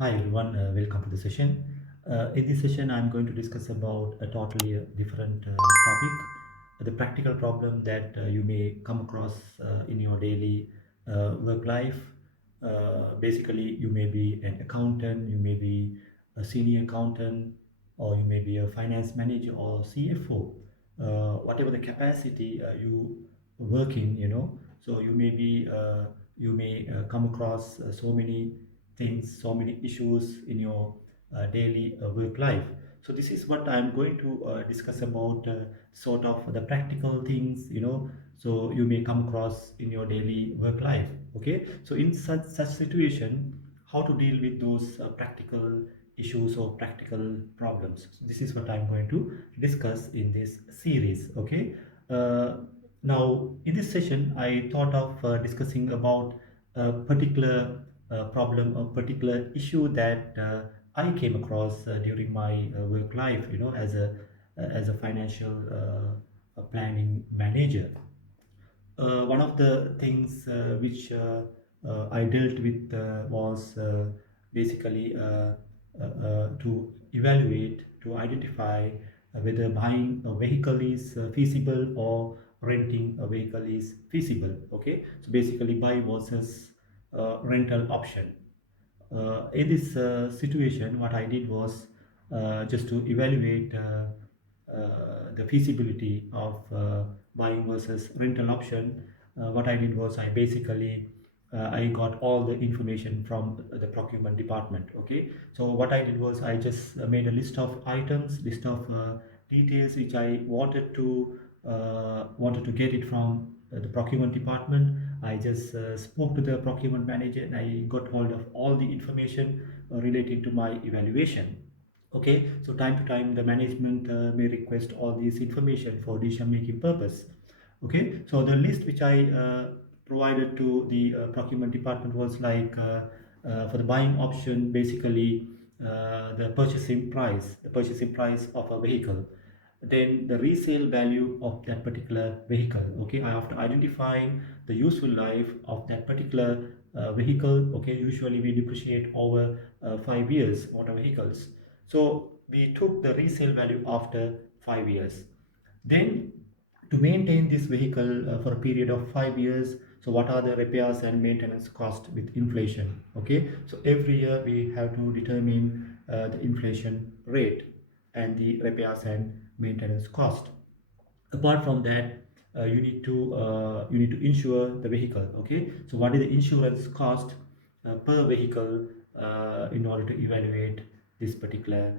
Hi everyone, welcome to the session. In this session, I'm going to discuss about a totally different topic, the practical problem that you may come across in your daily work life. Basically, you may be an accountant, you may be a senior accountant, or you may be a finance manager or CFO. Whatever the capacity you work in, so you may come across so many things, so many issues in your daily work life. So this is what I'm going to discuss about sort of the practical things, so you may come across in your daily work life. Okay, so in such situation, how to deal with those practical issues or practical problems. So this is what I'm going to discuss in this series. Okay, uh, now in this session, I thought of discussing about a particular problem, a particular issue that I came across during my work life, as a financial planning manager. One of the things which I dealt with was basically to evaluate, to identify whether buying a vehicle is feasible or renting a vehicle is feasible. Okay, so basically buy versus rental option. In this situation, what I did was just to evaluate the feasibility of buying versus rental option. What I did was I got all the information from the procurement department. Okay, so what I did was I just made a list of items, list of details which I wanted to get it from the procurement department. I just spoke to the procurement manager and I got hold of all the information relating to my evaluation. Okay, so time to time the management may request all these information for decision making purpose. Okay, so the list which I provided to the procurement department was like for the buying option, basically the purchasing price of a vehicle, then the resale value of that particular vehicle. Okay, after identifying the useful life of that particular vehicle. Okay, usually we depreciate over 5 years motor vehicles, so we took the resale value after 5 years. Then, to maintain this vehicle for a period of 5 years, so what are the repairs and maintenance cost with inflation? Okay, so every year we have to determine the inflation rate and the repairs and maintenance cost. Apart from that, you need to insure the vehicle. Okay, so what is the insurance cost per vehicle in order to evaluate this particular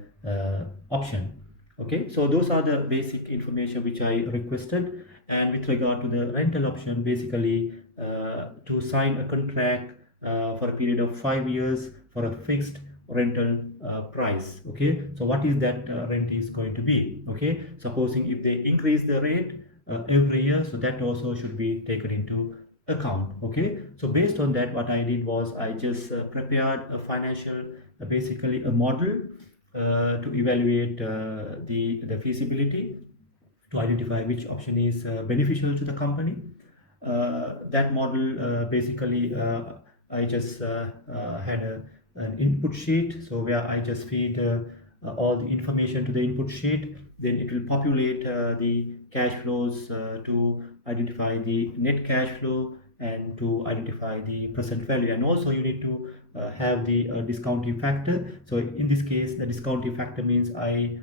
option. Okay, so those are the basic information which I requested. And with regard to the rental option, basically to sign a contract for a period of 5 years for a fixed rental price. Okay, so what is that rent is going to be? Okay, supposing if they increase the rate every year, so that also should be taken into account. Okay, so based on that, what I did was I just prepared a financial, basically a model to evaluate the feasibility, to identify which option is beneficial to the company. That model, basically I just had an input sheet, so where I just feed all the information to the input sheet. Then it will populate the cash flows to identify the net cash flow and to identify the present value. And also you need to have the discounting factor. So in this case, the discounting factor means I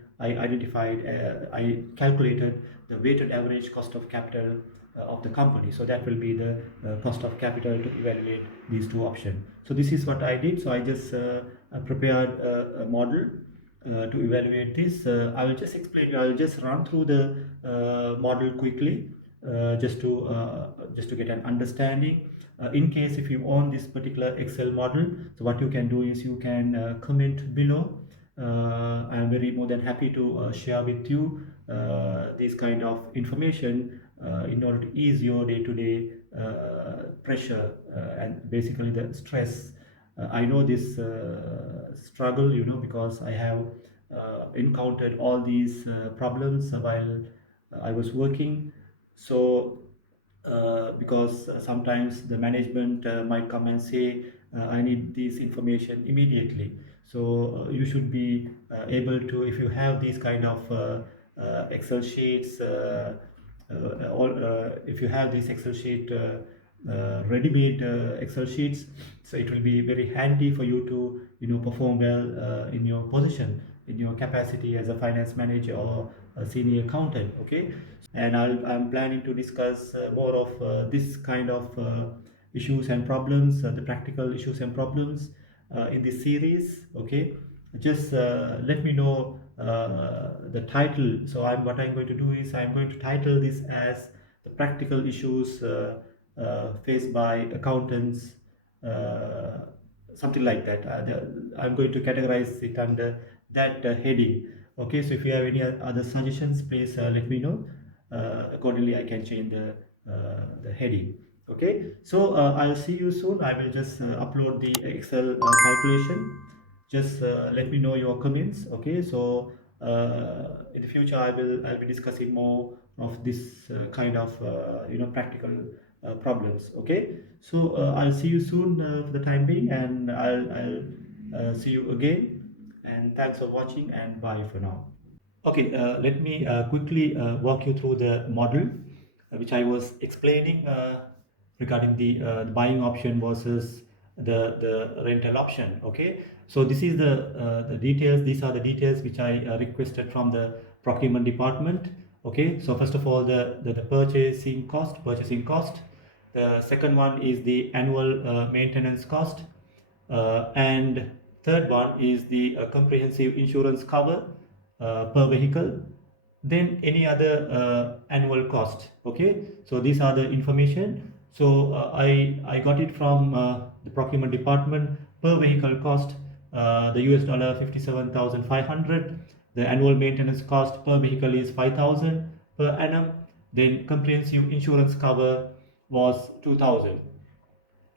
calculated the weighted average cost of capital of the company. So that will be the cost of capital to evaluate these two options. So this is what I did. So I just prepared a model to evaluate this. I will just explain. I will just run through the model quickly, just to get an understanding. In case if you own this particular Excel model, so what you can do is you can comment below. I am very more than happy to share with you this kind of information in order to ease your day-to-day pressure and basically the stress. I know this struggle, because I have encountered all these problems while I was working. So because sometimes the management might come and say I need this information immediately. So you should be able to, if you have these kind of Excel sheets, or if you have this Excel sheet, ready-made Excel sheets, so it will be very handy for you to, perform well in your position, in your capacity as a finance manager or a senior accountant. Okay, and I'm planning to discuss more of this kind of issues and problems, the practical issues and problems in this series. Okay, just let me know the title. So what I'm going to do is I'm going to title this as the practical issues faced by accountants, uh, something like that. I'm going to categorize it under that heading. Okay, so if you have any other suggestions, please let me know. Accordingly, I can change the heading. Okay, so I'll see you soon. I will just upload the Excel calculation. Just let me know your comments. Okay, so in the future I'll be discussing more of this kind of practical problems. Okay, so I'll see you soon for the time being, and I'll see you again, and thanks for watching, and bye for now. Okay, let me quickly walk you through the model which I was explaining regarding the buying option versus the rental option. Okay, so this is the details. These are the details which I requested from the procurement department. Okay, so first of all, the purchasing cost. The second one is the annual maintenance cost, and third one is the comprehensive insurance cover per vehicle, then any other annual cost. Okay, so these are the information. So I got it from the procurement department. Per vehicle cost, the US dollar 57,500. The annual maintenance cost per vehicle is 5,000 per annum. Then comprehensive insurance cover was 2,000,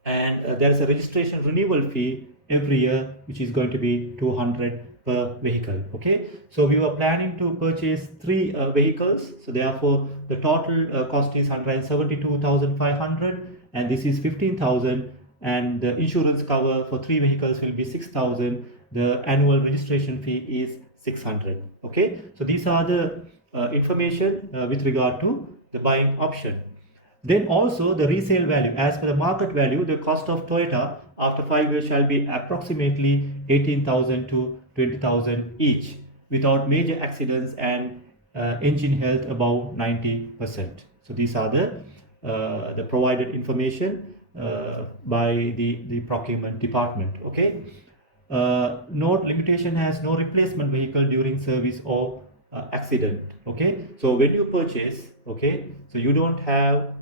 and there is a registration renewal fee every year which is going to be 200 per vehicle. Okay, so we were planning to purchase three vehicles, so therefore the total cost is 172,500, and this is 15,000, and the insurance cover for three vehicles will be 6,000. The annual registration fee is 600. Okay, so these are the information with regard to the buying option. Then also the resale value. As per the market value, the cost of Toyota after 5 years shall be approximately 18,000 to 20,000 each, without major accidents and engine health above 90%. So these are the provided information by the procurement department. Okay. Note, limitation has no replacement vehicle during service or accident. Okay, so when you purchase, okay, so you don't have,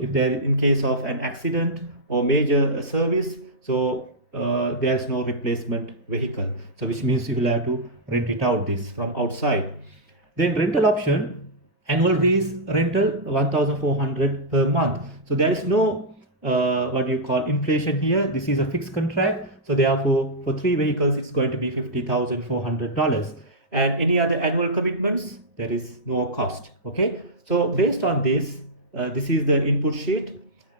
if there in case of an accident or major service, so there's no replacement vehicle, so which means you will have to rent it out this from outside. Then rental option, annual lease rental 1,400 per month. So there is no what do you call inflation here. This is a fixed contract. So therefore, for three vehicles, it's going to be $50,400. And any other annual commitments, there is no cost. Okay. So based on this, this is the input sheet.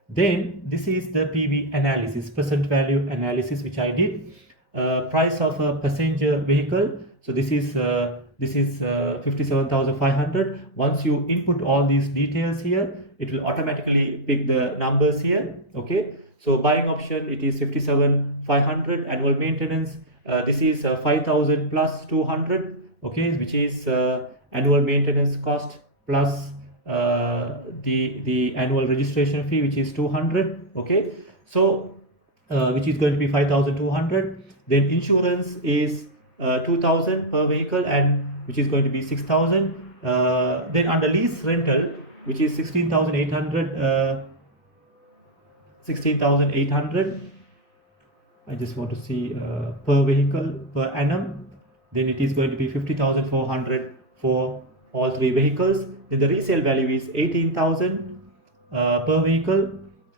Then this is the PV analysis, present value analysis, which I did. Price of a passenger vehicle. So this is 57,500. Once you input all these details here, it will automatically pick the numbers here. Okay. So buying option, it is 57,500. Annual maintenance, this is 5,000 plus 200. Okay, which is annual maintenance cost plus the annual registration fee, which is 200. Okay, so which is going to be 5,200. Then insurance is 2,000 per vehicle, and which is going to be 6,000. Then under lease rental, which is 16,800, 16,800. I just want to see per vehicle per annum. Then it is going to be 50,400 for all three vehicles. Then the resale value is 18,000 per vehicle,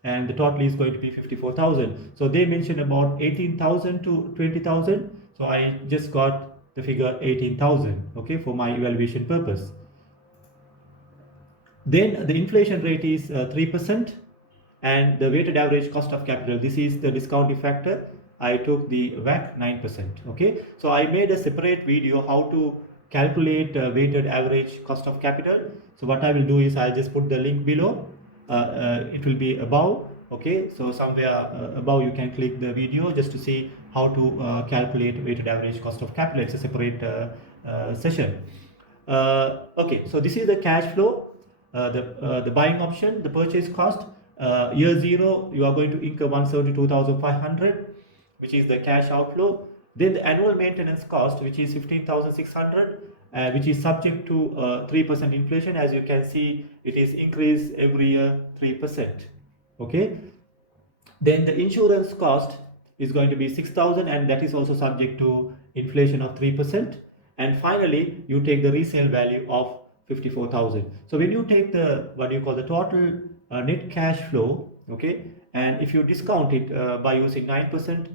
and the total is going to be 54,000. So they mentioned about 18,000 to 20,000. So I just got the figure 18,000. Okay, for my evaluation purpose. Then the inflation rate is 3%, and the weighted average cost of capital, this is the discounting factor. I took the WACC 9%. Okay, so I made a separate video how to calculate weighted average cost of capital. So what I will do is I'll just put the link below. It will be above. Okay, so somewhere above you can click the video just to see how to calculate weighted average cost of capital. It's a separate session. Okay, so this is the cash flow, the buying option, the purchase cost. Year zero, you are going to incur 172,500, which is the cash outflow. Then the annual maintenance cost, which is 15,600, which is subject to 3% inflation. As you can see, it is increased every year 3%. Okay. Then the insurance cost is going to be 6,000, and that is also subject to inflation of 3%. And finally, you take the resale value of 54,000. So when you take the what you call the total net cash flow, okay, and if you discount it by using 9%,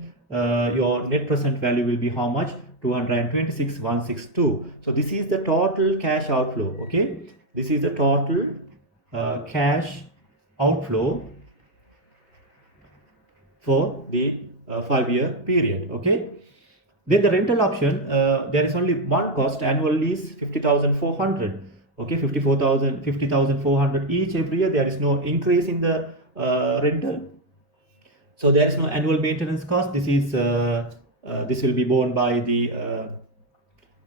your net present value will be how much? 226,162. So this is the total cash outflow. Okay, this is the total cash outflow for the 5-year period. Okay, then the rental option, there is only one cost, annual lease 50,400. Okay, 54,000, 50,400 each every year. There is no increase in the rental, so there is no annual maintenance cost. This will be borne by the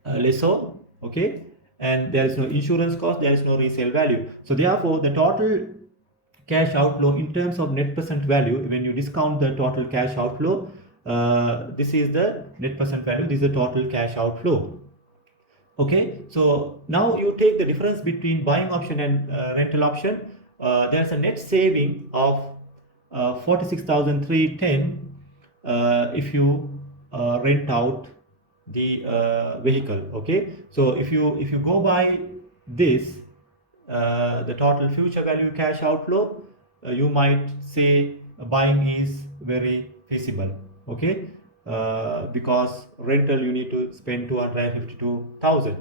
lessor. Okay, and there is no insurance cost, there is no resale value. So therefore the total cash outflow in terms of net present value, when you discount the total cash outflow, this is the net present value, this is the total cash outflow. Okay, so now you take the difference between buying option and rental option. There's a net saving of 46,310 if you rent out the vehicle. Okay, so if you go by this, the total future value cash outflow, you might say buying is very feasible. Okay, because rental you need to spend 252,000.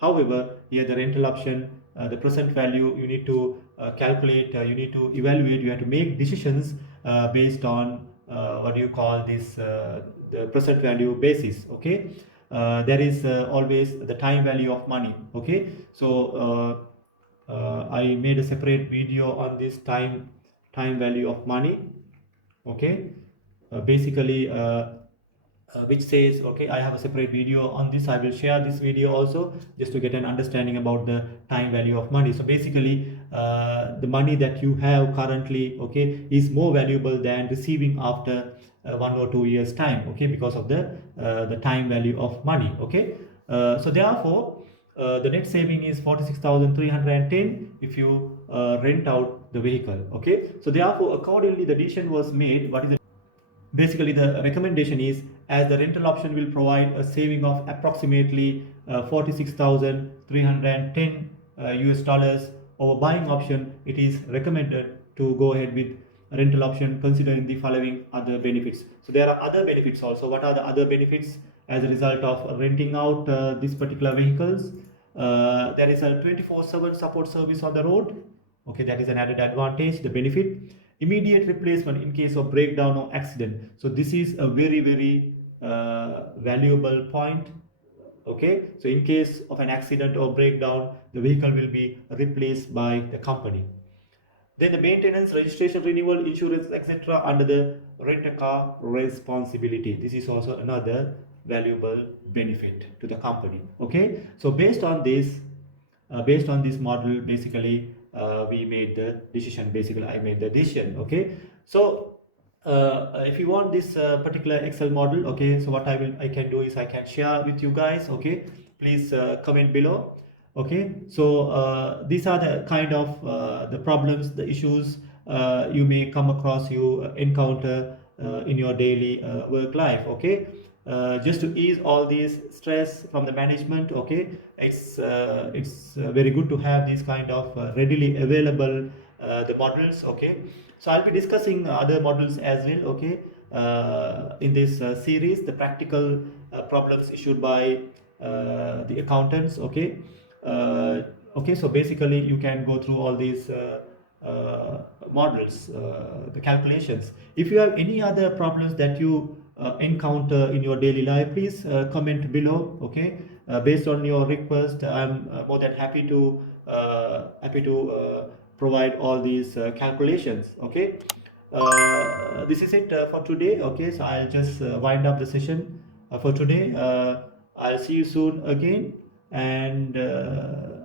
However, here the rental option, the present value you need to calculate, you need to evaluate, you have to make decisions based on what do you call this, the present value basis. Okay, there is always the time value of money. Okay, so I made a separate video on this time value of money. Okay, basically which says, okay, I have a separate video on this. I will share this video also just to get an understanding about the time value of money. So basically the money that you have currently, okay, is more valuable than receiving after 1 or 2 years time. Okay, because of the time value of money. Okay, so therefore the net saving is 46,310 if you rent out the vehicle. Okay, so therefore accordingly the decision was made. What is the Basically the recommendation is, as the rental option will provide a saving of approximately 46,310 US dollars over buying option, it is recommended to go ahead with rental option considering the following other benefits. So there are other benefits also. What are the other benefits as a result of renting out these particular vehicles? There is a 24/7 support service on the road. Okay, that is an added advantage. The benefit: immediate replacement in case of breakdown or accident. So this is a very valuable point. Okay, so in case of an accident or breakdown, the vehicle will be replaced by the company. Then the maintenance, registration, renewal, insurance, etc. under the rent-a-car responsibility. This is also another valuable benefit to the company. Okay, so based on this model, basically we made the decision. Basically I made the decision. Okay, so if you want this particular Excel model, okay, so what I can do is I can share with you guys. Okay, please comment below. Okay, so these are the kind of the problems, the issues you may come across, you encounter in your daily work life. Okay, just to ease all these stress from the management. Okay, it's very good to have these kind of readily available the models. Okay, so I'll be discussing other models as well. Okay, in this series, the practical problems issued by the accountants. Okay, okay, so basically you can go through all these models, the calculations. If you have any other problems that you encounter in your daily life, please comment below. Okay, based on your request, I'm more than happy to provide all these calculations. Okay, this is it for today. Okay, so I'll just wind up the session for today. I'll see you soon again, and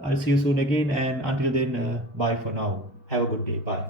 I'll see you soon again. And until then, bye for now. Have a good day. Bye.